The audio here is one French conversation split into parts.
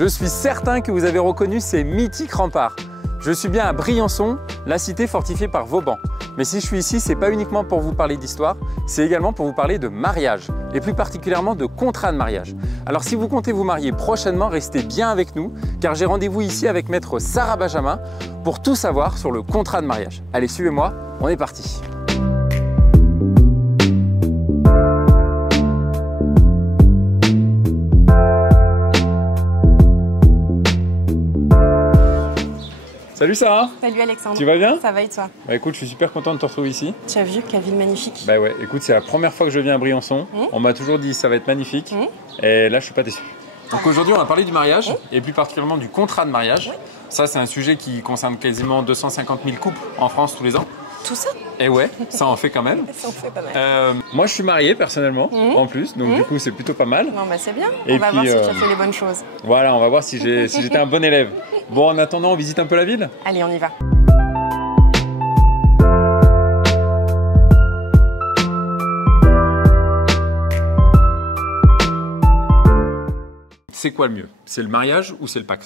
Je suis certain que vous avez reconnu ces mythiques remparts. Je suis bien à Briançon, la cité fortifiée par Vauban. Mais si je suis ici, c'est pas uniquement pour vous parler d'histoire, c'est également pour vous parler de mariage, et plus particulièrement de contrat de mariage. Alors si vous comptez vous marier prochainement, restez bien avec nous, car j'ai rendez-vous ici avec maître Sarah Benjamin pour tout savoir sur le contrat de mariage. Allez, suivez-moi, on est parti. Salut Sarah. Salut Alexandre. Tu vas bien? Ça va et toi? Bah écoute, je suis super content de te retrouver ici. Tu as vu quelle ville magnifique? Bah ouais, écoute, c'est la première fois que je viens à Briançon. On m'a toujours dit ça va être magnifique. Et là, je suis pas déçu. Donc aujourd'hui, on va parler du mariage et plus particulièrement du contrat de mariage. Ça, c'est un sujet qui concerne quasiment 250 000 couples en France tous les ans. Tout ça? Et ouais, ça en fait quand même. Ça en fait pas mal. Moi, je suis marié personnellement, en plus, donc du coup, c'est plutôt pas mal. Non, bah c'est bien. Et on va puis, voir si tu as fait les bonnes choses. Voilà, on va voir si j'étais un bon élève. Bon, en attendant, on visite un peu la ville? Allez, on y va. C'est quoi le mieux? C'est le mariage ou c'est le Pacs?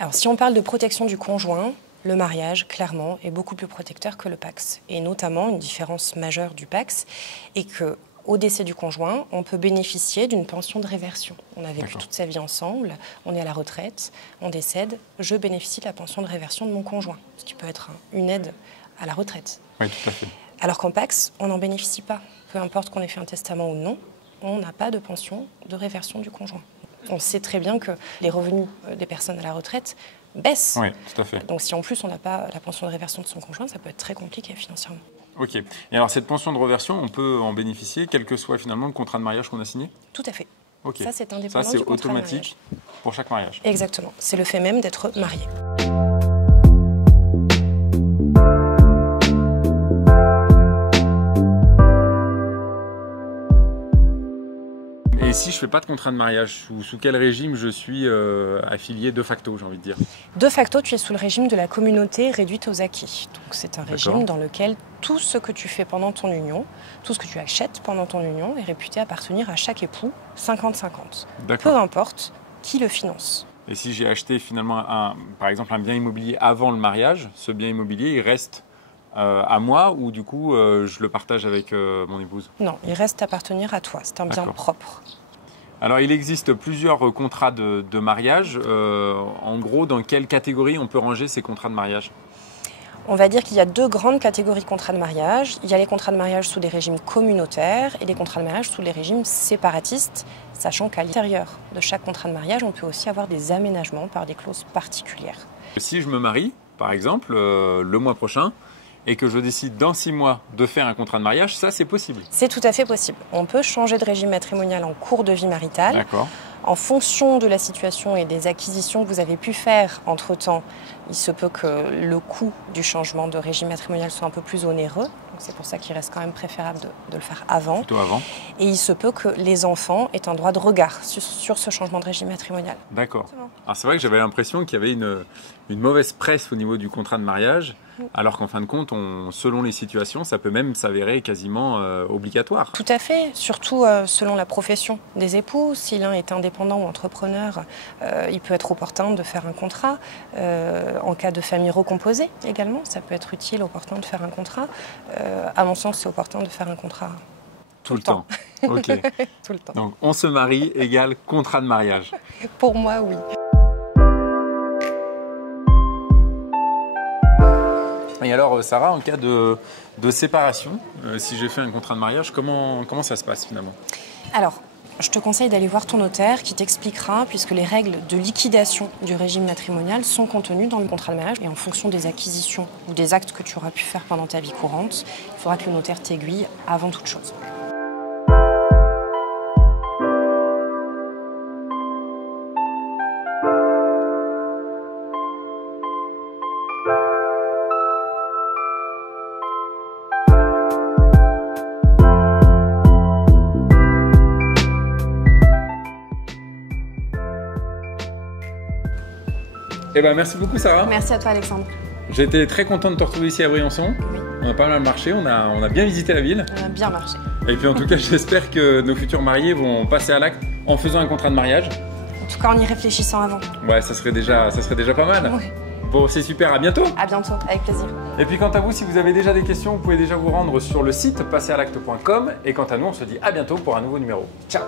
Alors, si on parle de protection du conjoint, le mariage, clairement, est beaucoup plus protecteur que le Pacs. Et notamment, une différence majeure du Pacs est que au décès du conjoint, on peut bénéficier d'une pension de réversion. On a vécu toute sa vie ensemble, on est à la retraite, on décède, je bénéficie de la pension de réversion de mon conjoint, ce qui peut être une aide à la retraite. Oui, tout à fait. Alors qu'en Pacs, on n'en bénéficie pas. Peu importe qu'on ait fait un testament ou non, on n'a pas de pension de réversion du conjoint. On sait très bien que les revenus des personnes à la retraite baissent. Oui, tout à fait. Donc si en plus on n'a pas la pension de réversion de son conjoint, ça peut être très compliqué financièrement. Ok. Et alors cette pension de réversion, on peut en bénéficier, quel que soit finalement le contrat de mariage qu'on a signé? Tout à fait. Ok. Ça, c'est indépendant Ça, c'est du contrat de automatique pour chaque mariage. Exactement. C'est le fait même d'être marié. Et si je ne fais pas de contrat de mariage, sous quel régime je suis affilié de facto, j'ai envie de dire? De facto, tu es sous le régime de la communauté réduite aux acquis. Donc c'est un régime dans lequel tout ce que tu fais pendant ton union, tout ce que tu achètes pendant ton union est réputé appartenir à chaque époux 50-50. Peu importe qui le finance. Et si j'ai acheté finalement, par exemple, un bien immobilier avant le mariage, ce bien immobilier, il reste à moi ou du coup je le partage avec mon épouse? Non, il reste à appartenir à toi. C'est un bien propre. Alors, il existe plusieurs contrats de mariage. En gros, dans quelle catégorie on peut ranger ces contrats de mariage? On va dire qu'il y a deux grandes catégories de contrats de mariage. Il y a les contrats de mariage sous des régimes communautaires et les contrats de mariage sous les régimes séparatistes, sachant qu'à l'intérieur de chaque contrat de mariage, on peut aussi avoir des aménagements par des clauses particulières. Si je me marie, par exemple, le mois prochain, et que je décide dans 6 mois de faire un contrat de mariage, ça c'est possible? C'est tout à fait possible. On peut changer de régime matrimonial en cours de vie maritale. D'accord. En fonction de la situation et des acquisitions que vous avez pu faire entre-temps, il se peut que le coût du changement de régime matrimonial soit un peu plus onéreux. C'est pour ça qu'il reste quand même préférable de le faire avant. Plutôt avant. Et il se peut que les enfants aient un droit de regard sur ce changement de régime matrimonial. D'accord. Alors c'est vrai que j'avais l'impression qu'il y avait une mauvaise presse au niveau du contrat de mariage, alors qu'en fin de compte, selon les situations, ça peut même s'avérer quasiment obligatoire. Tout à fait, surtout selon la profession des époux. Si l'un est indépendant ou entrepreneur, il peut être opportun de faire un contrat. En cas de famille recomposée également, ça peut être utile, opportun de faire un contrat. À mon sens, c'est opportun de faire un contrat tout le temps. Ok. Tout le temps. Donc on se marie égale contrat de mariage. Pour moi, oui. Et alors Sarah, en cas de séparation, si j'ai fait un contrat de mariage, comment ça se passe finalement? Alors, je te conseille d'aller voir ton notaire qui t'expliquera, puisque les règles de liquidation du régime matrimonial sont contenues dans le contrat de mariage. Et en fonction des acquisitions ou des actes que tu auras pu faire pendant ta vie courante, il faudra que le notaire t'aiguille avant toute chose. Eh ben, merci beaucoup Sarah. Merci à toi Alexandre. J'étais très content de te retrouver ici à Briançon. Oui. On a pas mal marché, on a bien visité la ville. On a bien marché. Et puis en tout cas, j'espère que nos futurs mariés vont passer à l'acte en faisant un contrat de mariage. tout cas en y réfléchissant avant. Ouais, ça serait déjà pas mal. Ouais. Bon, c'est super, à bientôt. À bientôt, avec plaisir. Et puis quant à vous, si vous avez déjà des questions, vous pouvez déjà vous rendre sur le site passeralacte.com. Et quant à nous, on se dit à bientôt pour un nouveau numéro. Ciao.